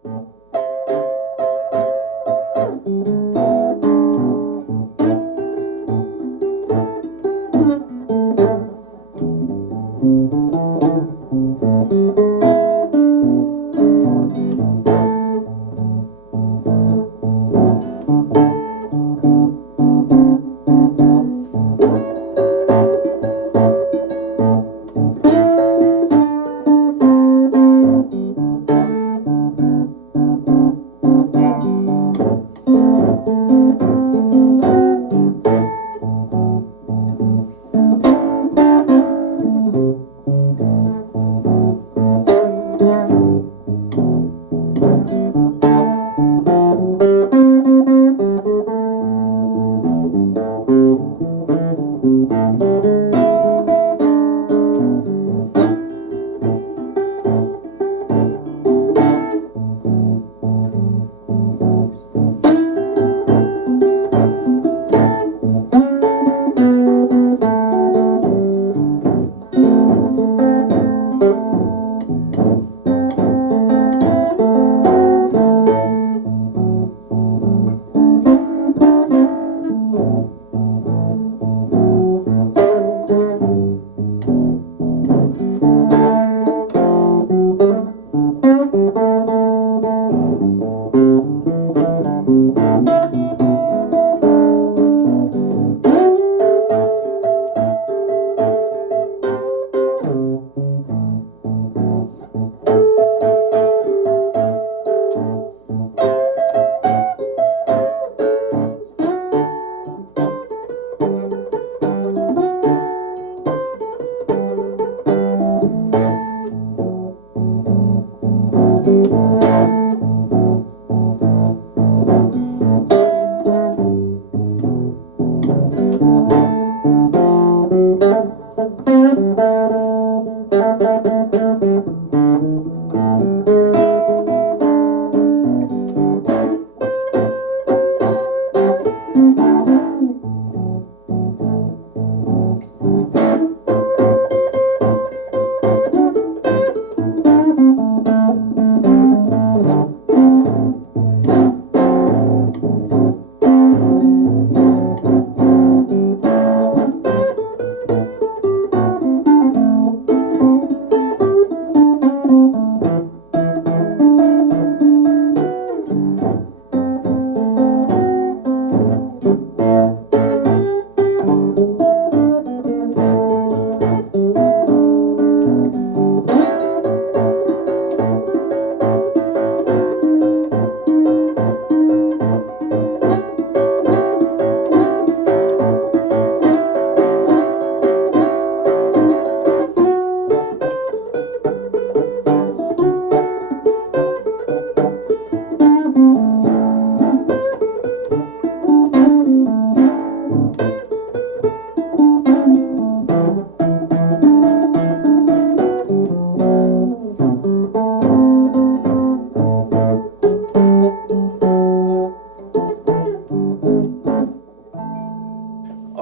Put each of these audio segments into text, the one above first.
All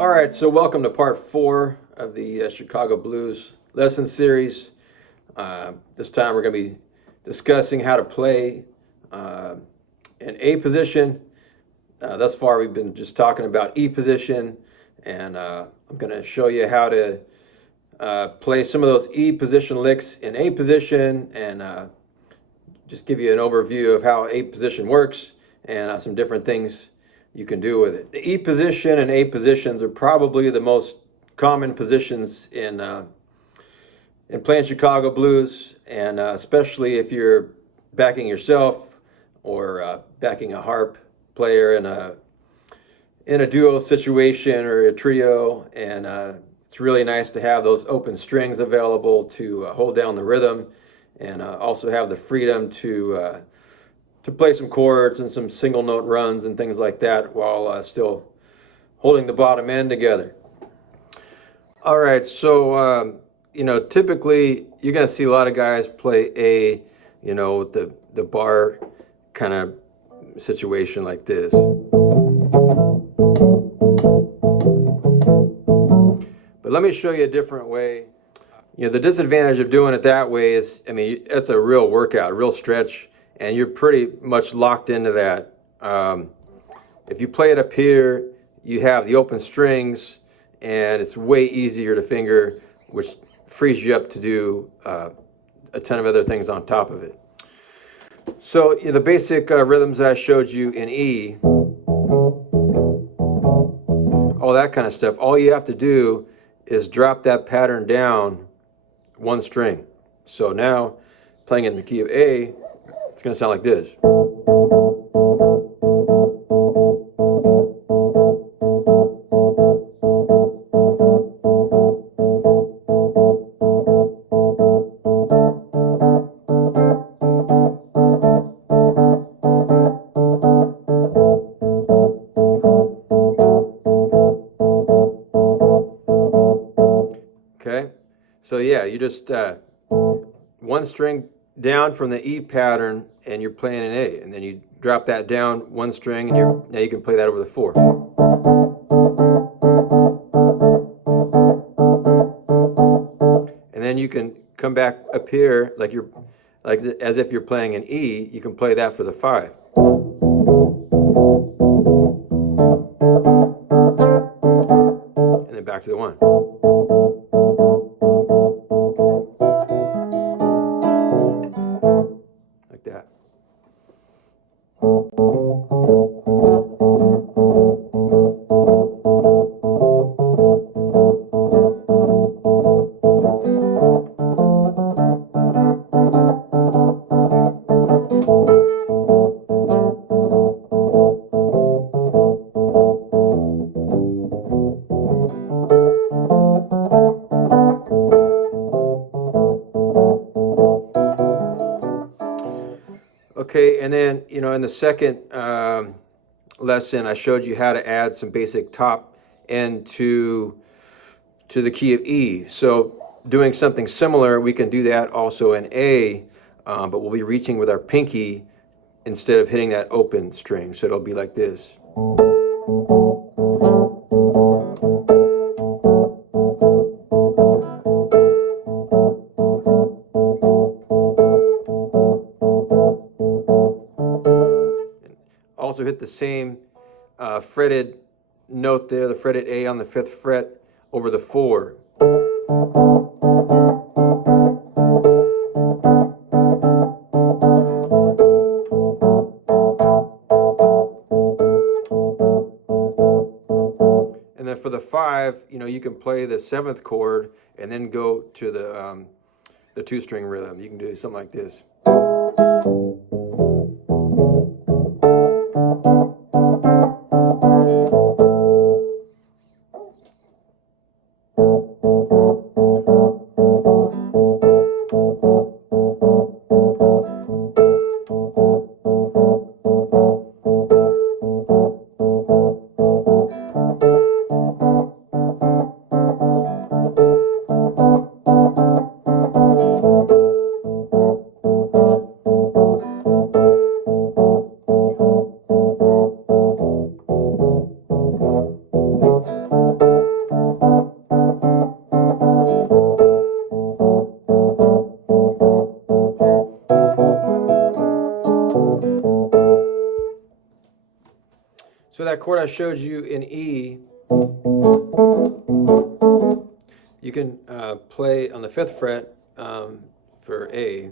right, so welcome to part 4 of the Chicago Blues lesson series. This time we're going to be discussing how to play in A position. Thus far we've been just talking about E position, and I'm going to show you how to play some of those E position licks in A position, and just give you an overview of how A position works and some different things you can do with it. The E position and A positions are probably the most common positions in playing Chicago blues, and especially if you're backing yourself or backing a harp player in a duo situation or a trio. And it's really nice to have those open strings available to hold down the rhythm, and also have the freedom to play some chords and some single note runs and things like that while still holding the bottom end together. All right, so typically you're going to see a lot of guys play A, with the bar kind of situation like this. But let me show you a different way. The disadvantage of doing it that way is, it's a real workout, a real stretch, and you're pretty much locked into that. If you play it up here, you have the open strings, and it's way easier to finger, which frees you up to do a ton of other things on top of it. So the basic rhythms that I showed you in E, all that kind of stuff, all you have to do is drop that pattern down one string. So now, playing in the key of A, it's going to sound like this. Okay, so yeah, you just one string down from the E pattern, and you're playing an A, and then you drop that down one string, and now you can play that over the 4. And then you can come back up here like as if you're playing an E. You can play that for the 5. And then back to the 1. Like that. Okay, and then, in the second lesson, I showed you how to add some basic top end to the key of E. So doing something similar, we can do that also in A, but we'll be reaching with our pinky instead of hitting that open string. So it'll be like this. Also hit the same fretted note there, the fretted A on the 5th fret over the 4. And then for the 5, you can play the 7th chord and then go to the 2-string rhythm. You can do something like this. So that chord I showed you in E, you can play on the 5th fret for A.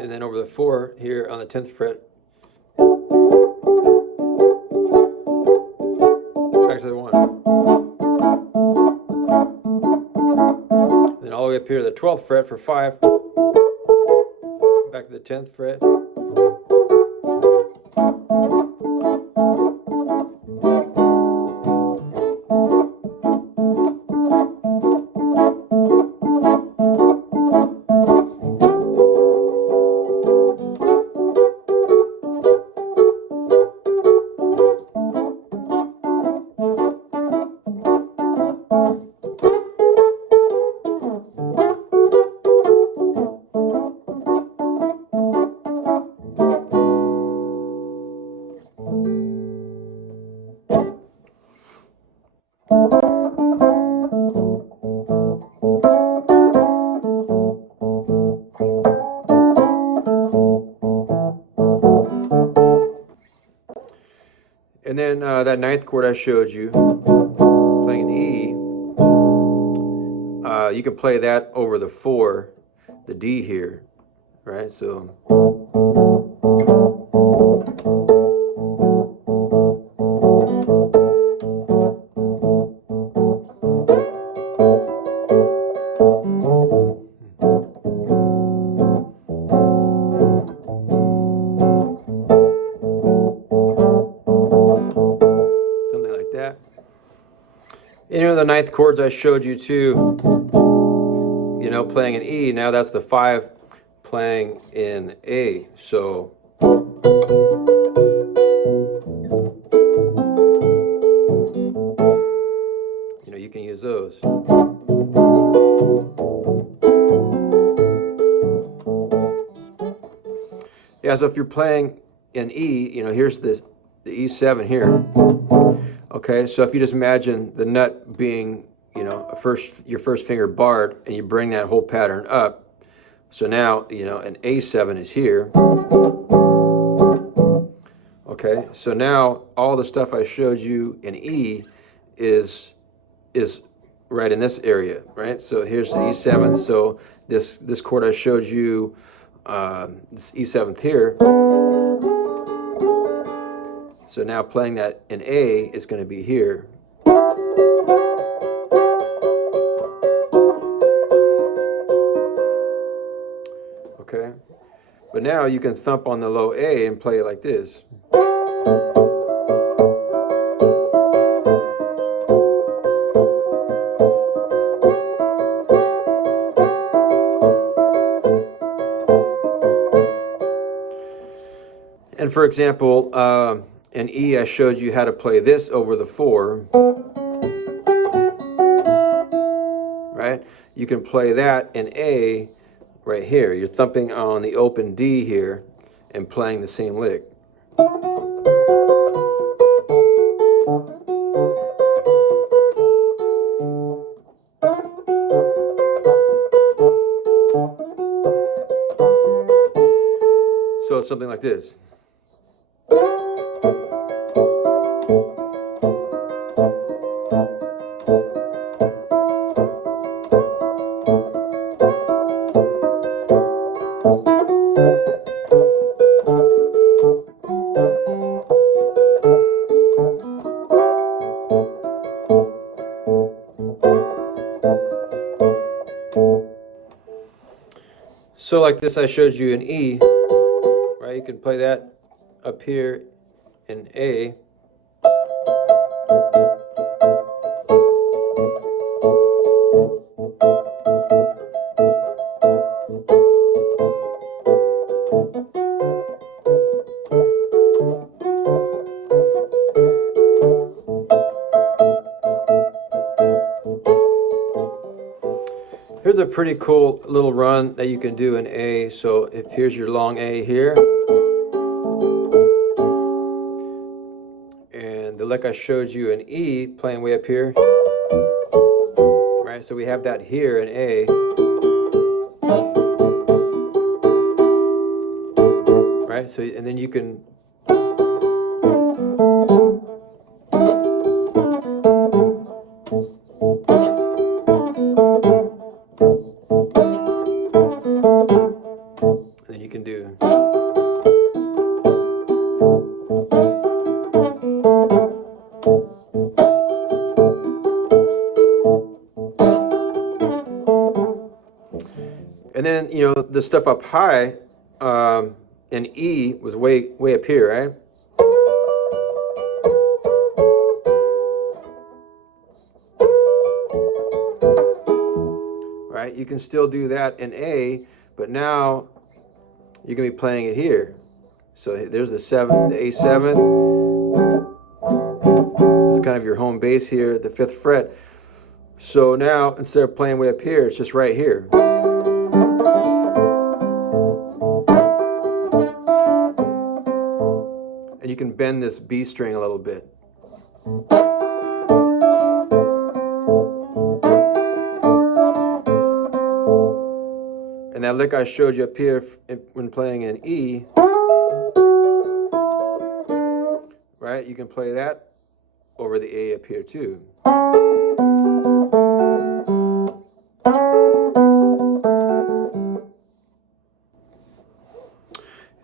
And then over the 4 here on the 10th fret. Back to the 1. And then all the way up here to the 12th fret for 5. Back to the 10th fret. And then that ninth chord I showed you, playing an E, you can play that over the 4, the D here, right? So something like that. And you know the ninth chords I showed you too, you know, playing an E. Now that's the 5 playing in A. So you know, you can use those. Yeah, so if you're playing an E, you know, here's the E7 here. Okay, so if you just imagine the nut being, you know, your first finger barred, and you bring that whole pattern up. So now, you know, an A7 is here. Okay, so now all the stuff I showed you in E is right in this area, right? So here's the E7. So this chord I showed you, this E7th here. So now playing that in A is going to be here. Okay, but now you can thump on the low A and play it like this. And for example, in E, I showed you how to play this over the 4. Right? You can play that in A right here. You're thumping on the open D here and playing the same lick. So it's something like this. So like this I showed you in E, right? You can play that up here in A. Here's a pretty cool little run that you can do in A. So if here's your long A here, and the lick I showed you in E, playing way up here, right? So we have that here in A, right? So and then you can do. And then, you know, the stuff up high in E was way up here, right? Right? You can still do that in A, but now you're going to be playing it here. So there's the 7, the A7. It's kind of your home base here at the 5th fret. So now, instead of playing way up here, it's just right here. And you can bend this B string a little bit. And that lick I showed you up here when playing in E, right? right? You can play that over the A up here too.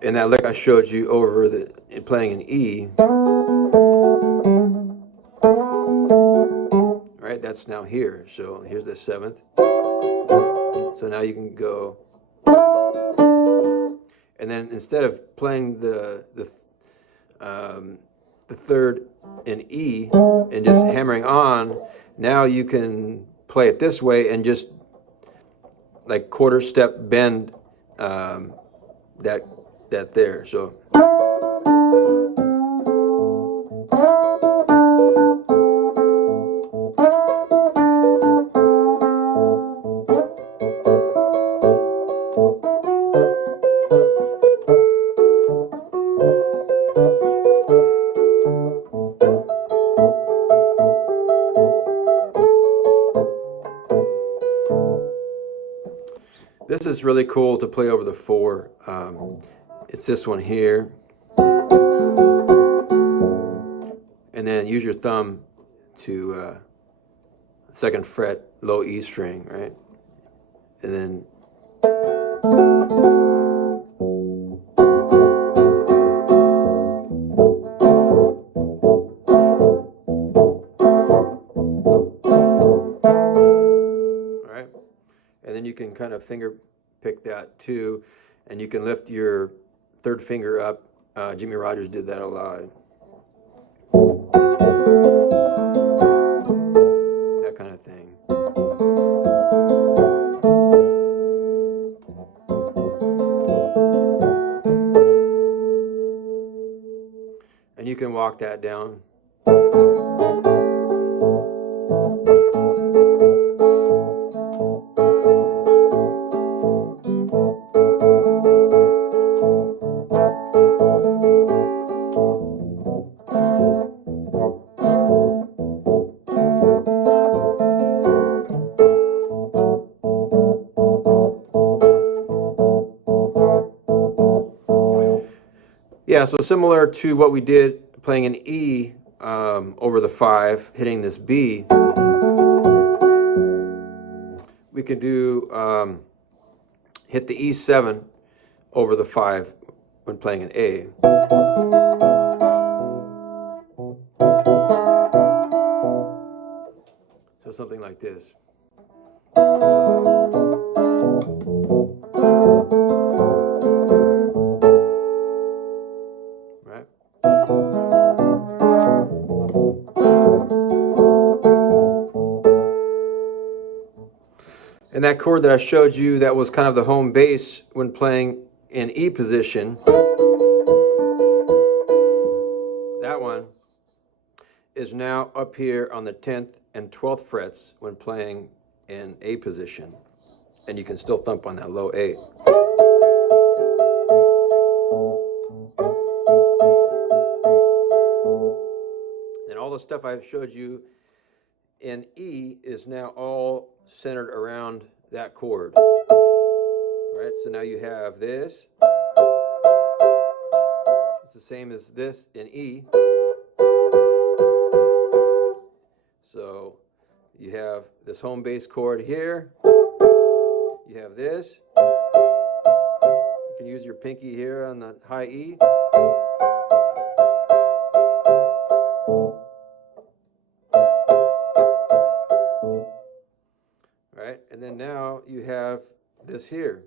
And that lick I showed you over the playing an E, right? That's now here. So here's the 7th. So now you can go, and then instead of playing the 3rd in E and just hammering on, now you can play it this way and just like quarter step bend that there. So this is really cool to play over the 4. It's this one here. And then use your thumb to 2nd fret, low E string, right? And then you can kind of finger pick that too, and you can lift your 3rd finger up. Jimmy Rogers did that a lot. That kind of thing. And you can walk that down. Yeah, so similar to what we did playing an E over the 5, hitting this B, we can do hit the E7 over the 5 when playing an A. So something like this. Right? And that chord that I showed you, that was kind of the home bass when playing in E position. That one is now up here on the 10th and 12th frets when playing in A position. And you can still thump on that low A. And all the stuff I've showed you in E is now all centered around that chord. Right? So now you have this. It's the same as this in E. So you have this home bass chord here. You have this. You can use your pinky here on the high E. Right? And then now you have this here.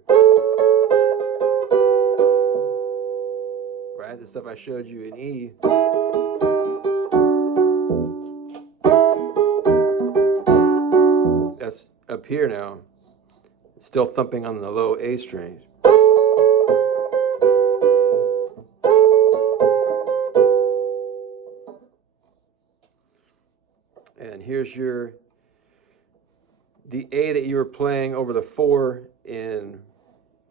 Right? The stuff I showed you in E. That's up here now. Still thumping on the low A strings. And here's the A that you were playing over the 4 in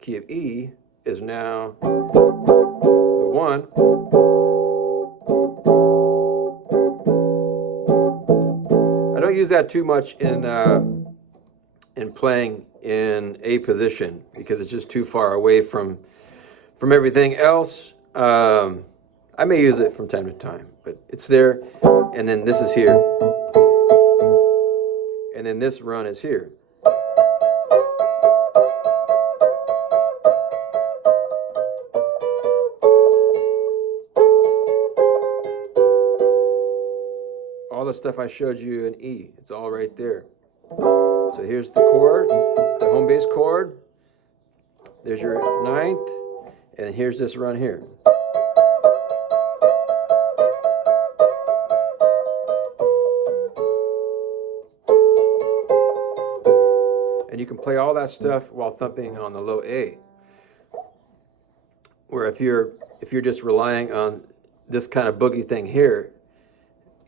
key of E is now the 1. I don't use that too much in playing in A position because it's just too far away from everything else. I I may use it from time to time, but it's there. And then this is here. And then this run is here. All the stuff I showed you in E, it's all right there. So here's the chord, the home bass chord. There's your ninth, and here's this run here. And you can play all that stuff while thumping on the low A. Where if you're just relying on this kind of boogie thing here,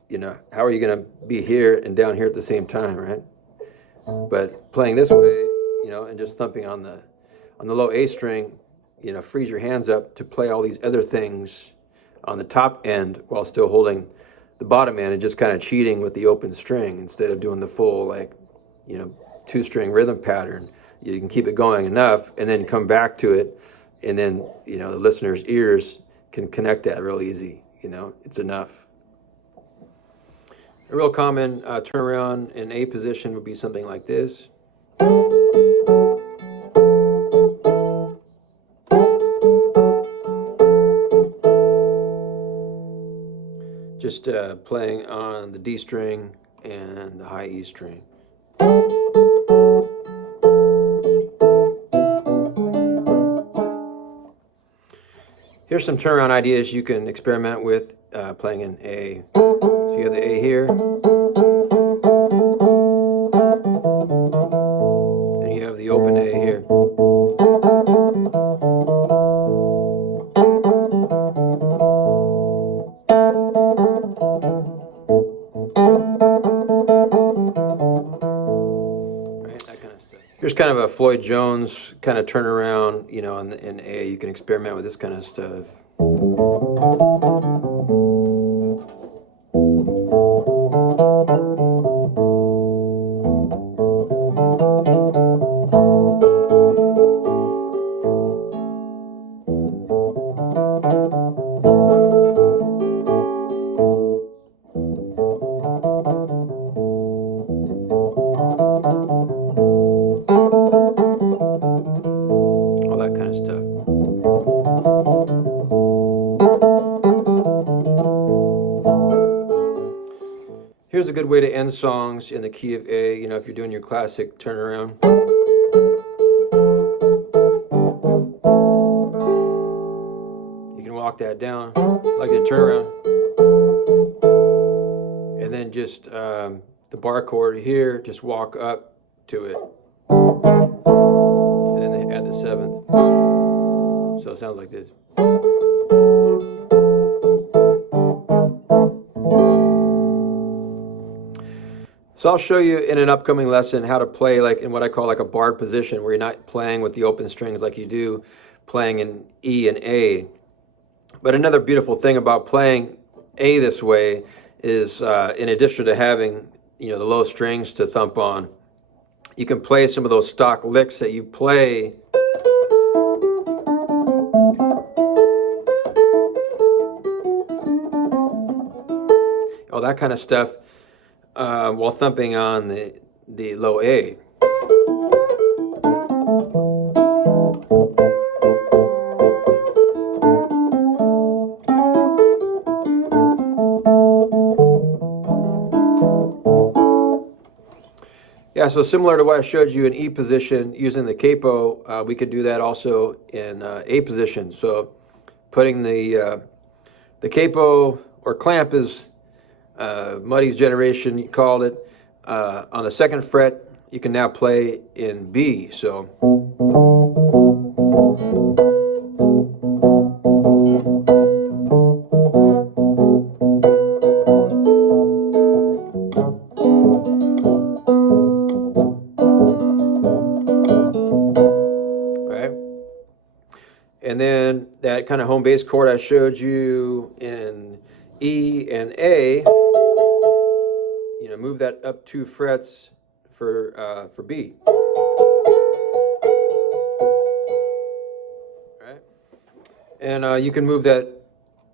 you know, how are you going to be here and down here at the same time, right? But playing this way, you know, and just thumping on the low A string, you know, frees your hands up to play all these other things on the top end while still holding the bottom end and just kind of cheating with the open string instead of doing the full, like, you know, 2-string rhythm pattern. You can keep it going enough and then come back to it, and then, you know, the listener's ears can connect that real easy. You know, it's enough. A real common turnaround in A position would be something like this. Just playing on the D string and the high E string. Here's some turnaround ideas you can experiment with playing in A. So you have the A here, and you have the open A here. Right, that kind of stuff. Here's kind of a Floyd Jones kind of turnaround, you know, in A. You can experiment with this kind of stuff. All that kind of stuff. Here's a good way to end songs in the key of A, you know, if you're doing your classic turnaround. You can walk that down like a turnaround. And then just the bar chord here, just walk up to it. And then they add the seventh. So it sounds like this. So I'll show you in an upcoming lesson how to play like in what I call like a barred position, where you're not playing with the open strings like you do playing in E and A. But another beautiful thing about playing A this way is in addition to having, you know, the low strings to thump on, you can play some of those stock licks that you play all that kind of stuff while thumping on the low A. Yeah, so similar to what I showed you in E position using the capo, we could do that also in A position. So putting the capo or clamp is Muddy's generation, you called it, on the second fret. You can now play in B. So and then that kind of home bass chord I showed you in E and A, you know, move that up 2 frets for B. Right? And you can move that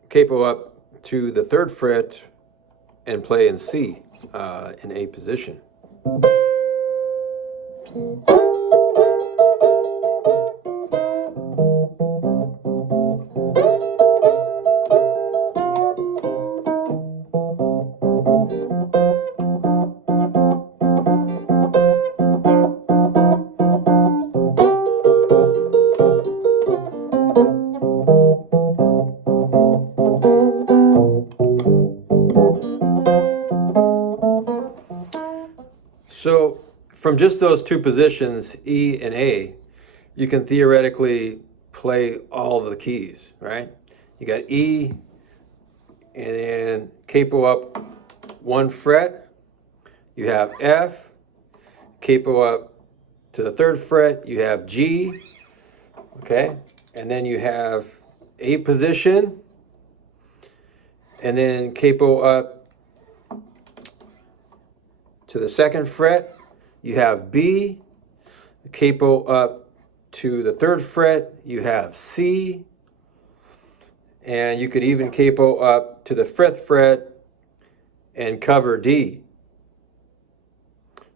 capo up to the 3rd fret and play in C in A position. So from just those 2 positions, E and A, you can theoretically play all of the keys, right? You got E, and then capo up 1 fret. You have F, capo up to the 3rd fret. You have G, okay? And then you have A position, and then capo up to the 2nd fret. You have B, capo up to the 3rd fret. You have C, and you could even capo up to the 5th fret and cover D.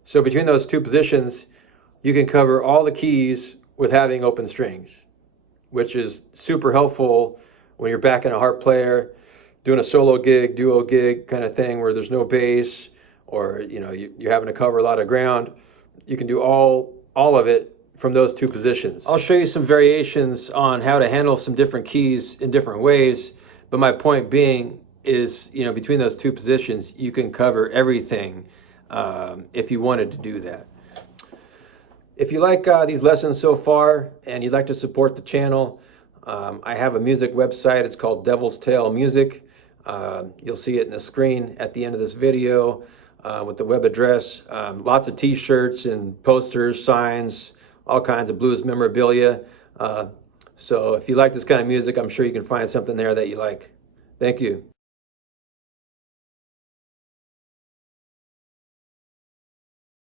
So between those 2 positions, you can cover all the keys with having open strings, which is super helpful when you're backing a harp player, doing a solo gig, duo gig kind of thing where there's no bass, or you're having to cover a lot of ground. You can do all of it from those 2 positions. I'll show you some variations on how to handle some different keys in different ways, but my point being is, between those 2 positions, you can cover everything if you wanted to do that. If you like these lessons so far and you'd like to support the channel, I have a music website. It's called Devil's Tail Music. You'll see it in the screen at the end of this video. With the web address, lots of t-shirts and posters, signs, all kinds of blues memorabilia. So if you like this kind of music, I'm sure you can find something there that you like. Thank you.